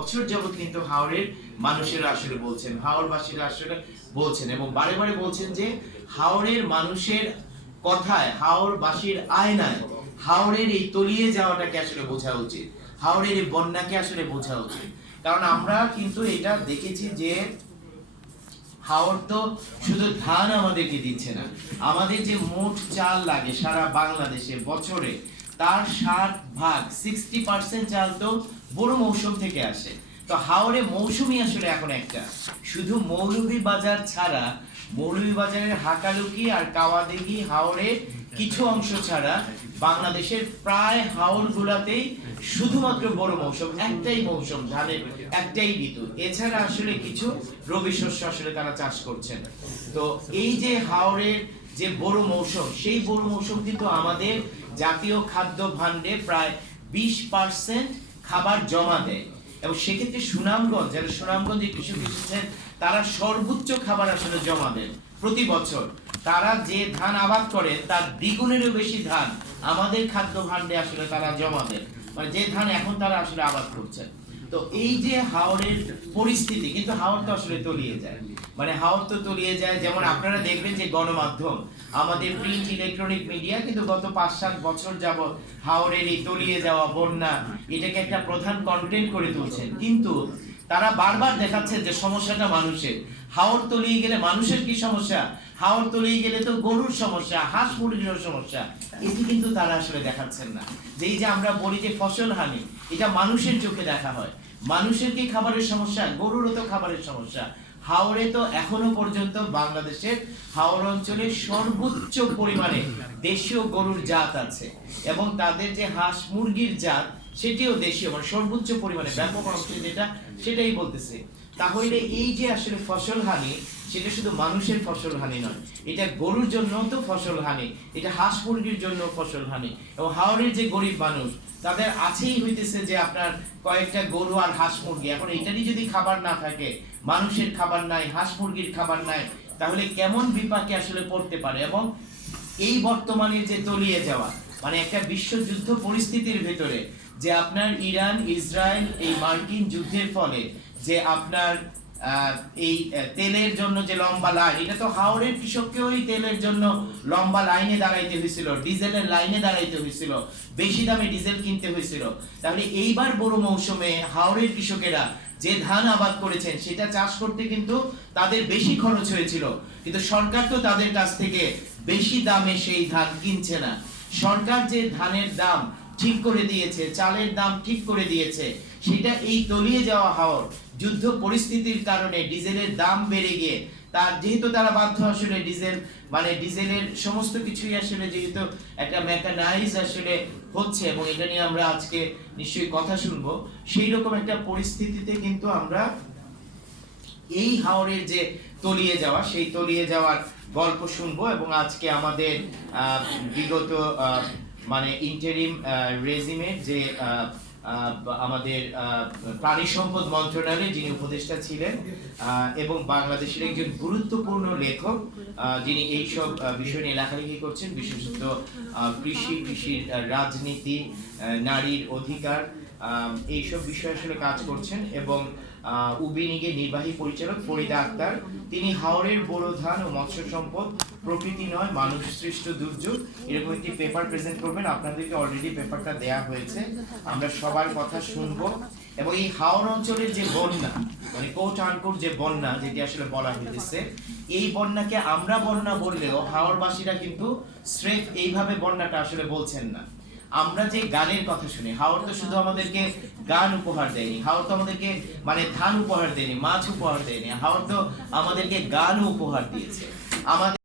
বছর যাবত কিন্তু হাওড়ের মানুষেরা আসলে বলছেন, হাওড়বাসীরা আসলে বলছেন এবং বারে বারে বলছেন যে হাওড়ের মানুষের কথায়, হাওড়বাসীর আয়নায় হাওড়ের এই তলিয়ে যাওয়াটাকে আসলে বোঝা উচিত, হাওড়ের এই বন্যাকে আসলে বোঝা উচিত। কারণ আমরা কিন্তু এটা দেখেছি যে হাওড় তো শুধু ধান আমাদেরকে দিচ্ছে না, আমাদের যে মোট চাল লাগে সারা বাংলাদেশে বছরে তার 60% 60% চাল তো বড় মৌসুম থেকে আসে। তো হাওড়ে মৌসুমই আসলে এখন একটা, শুধু মৌলভীবাজার ছাড়া, মৌলভীবাজারের হাকালুকি আর কাওয়াদিঘি হাওড়ের কিছু অংশ ছাড়া বাংলাদেশের প্রায় হাওড় গুলাতেই শুধুমাত্র বড় মৌসুম, একটাই মৌসুম, ধানের একটাই ঋতু, এছাড়া আসলে কিছু রবি শস্য আসলে তারা চাষ করছেন। তো এই যে হাওড়ের যে বড় মৌসুম, সেই বড় মৌসুম কিন্তু আমাদের জাতীয় খাদ্য ভাণ্ডে প্রায় 20% খাবার জমা দেয় এবং সেক্ষেত্রে সুনামগঞ্জ, যারা সুনামগঞ্জে কৃষক এসেছেন তারা সর্বোচ্চ খাবার আসলে জমা দেন প্রতি বছর। তারা যে ধান আবাদ করে তার দ্বিগুণেরও বেশি ধান আমাদের খাদ্য ভাণ্ডে আসলে তারা জমা দেন, মানে যে ধান এখন তারা আসলে আবাদ করছেন। তো এই যে হাওড়ের পরিস্থিতি, কিন্তু হাওড় তো আসলে তলিয়ে যায়, মানে হাওড় তো তলিয়ে যায়। যেমন আপনারা দেখবেন যে গণমাধ্যম, আমাদের প্রিন্ট ইলেকট্রনিক মিডিয়া কিন্তু গত 5-7 বছর যাবত হাওড়ের এই তলিয়ে যাওয়া বন্যা এটাকে একটা প্রধান কন্টেন্ট করে তুলছেন, কিন্তু তারা বারবার দেখাচ্ছেন যে সমস্যাটা মানুষের। হাওড় তলিয়ে গেলে মানুষের কি সমস্যা? হাওড় তলিয়ে গেলে তো গরুর সমস্যা, হাঁস মুরগির সমস্যা, এটি কিন্তু তারা আসলে দেখাচ্ছেন না। যে এই যে আমরা বলি যে ফসল হানি, এটা মানুষের চোখে দেখা হয়। মানুষের কি খাবারের সমস্যা? গরুরও তো খাবারের সমস্যা। হাওড়ে তো এখনো পর্যন্ত বাংলাদেশের হাওড় অঞ্চলে সর্বোচ্চ পরিমাণে দেশীয় গরুর জাত আছে এবং তাদের যে হাঁস মুরগির জাত সেটিও দেশীয়, মানে সর্বোচ্চ পরিমাণে ব্যাপক অংশে যেটা সেটাই বলতেছে। তাহলে এই যে আসলে ফসল হানি, সেটা শুধু মানুষের ফসল হানি নয়, এটা গরুর জন্য তো ফসল হানি, এটা হাঁস মুরগির জন্য ফসল হানি। এবং হাওড়ের যে গরিব মানুষ তাদের আছেই হইতেছে যে আপনার কয়েকটা গরু আর হাঁস মুরগি, এখন এটারই যদি খাবার না থাকে, মানুষের খাবার নাই, হাঁস মুরগির খাবার নাই, তাহলে কেমন বিপাকে আসলে পড়তে পারে। এবং এই বর্তমানে যে তলিয়ে যাওয়া, মানে একটা বিশ্বযুদ্ধ পরিস্থিতির ভেতরে যে আপনার ইরান ইসরায়েল এই মার্কিন যুদ্ধের ফলে যে আপনার এই তেলের জন্য যে লম্বা লাইন, এটা তো হাওড়ের কৃষককেও এই তেলের জন্য লম্বা লাইনে দাঁড়াইতে হয়েছিল, ডিজেলের লাইনে দাঁড়াইতে হয়েছিল, বেশি দামে ডিজেল কিনতে হয়েছিল। তাহলে এইবার বড় মৌসুমে হাওড়ের কৃষকেরা যে ধান আবাদ করেছেন সেটা চাষ করতে কিন্তু তাদের বেশি খরচ হয়েছিল, কিন্তু সরকার তো তাদের কাছ থেকে বেশি দামে সেই ধান কিনছে না। সরকার যে ধানের দাম ঠিক করে দিয়েছে, চালের দাম ঠিক করে দিয়েছে, সেটা এই তলিয়ে যাওয়া হাওড় যুদ্ধ পরিস্থিতির কারণে ডিজেলের দাম বেড়ে গিয়ে তার যেহেতু তারা বাধ্য আসলে ডিজেল, মানে ডিজেলের সমস্ত কিছুই আসলে যেহেতু একটা মেকানাইজ আসলে হচ্ছে এবং এটা নিয়ে আমরা আজকে নিশ্চয়ই কথা শুনবো, সেই রকম একটা পরিস্থিতিতে কিন্তু আমরা এই হাওড়ের যে তলিয়ে যাওয়া, সেই তলিয়ে যাওয়ার গল্প শুনবো। এবং আজকে আমাদের বিগত মানে ইন্টারিম রেজিমের যে আমাদের প্রাণী সম্পদ মন্ত্রণালয়ে যিনি উপদেষ্টা ছিলেন এবং বাংলাদেশের একজন গুরুত্বপূর্ণ লেখক, যিনি এইসব বিষয় নিয়ে লেখালেখি করছেন, বিশেষত কৃষির রাজনীতি, নারীর অধিকার, এইসব বিষয়ে আসলে কাজ করছেন। এবং উবিনিগের নির্বাহী পরিচালক ফরিদা আক্তার, তিনি হাওড়ের বড় ধান ও মৎস্য সম্পদ প্রকৃতি নয় মানুষ সৃষ্ট দুর্যোগ এরকম একটি পেপার প্রেজেন্ট করবেন। আপনাদেরকে অলরেডি পেপারটা দেয়া হয়েছে, আমরা সবার কথা শুনবো। এবং এই হাওড় অঞ্চলের যে বন্যা, মানে কোট আনকোট যে বন্যা যেটি আসলে বলা হইতেছে, এই বন্যাকে আমরা বন্যা বললেও হাওড়বাসীরা কিন্তু স্রেফ এইভাবে বন্যাটা আসলে বলছেন না। আমরা যে গানের কথা শুনি, হাওড় তো শুধু আমাদেরকে গান উপহার দেয়নি, হাওড় তো আমাদেরকে মানে ধান উপহার দেয়নি, মাছ উপহার দেয়নি, হাওড় তো আমাদেরকে গান উপহার দিয়েছে। আমাদের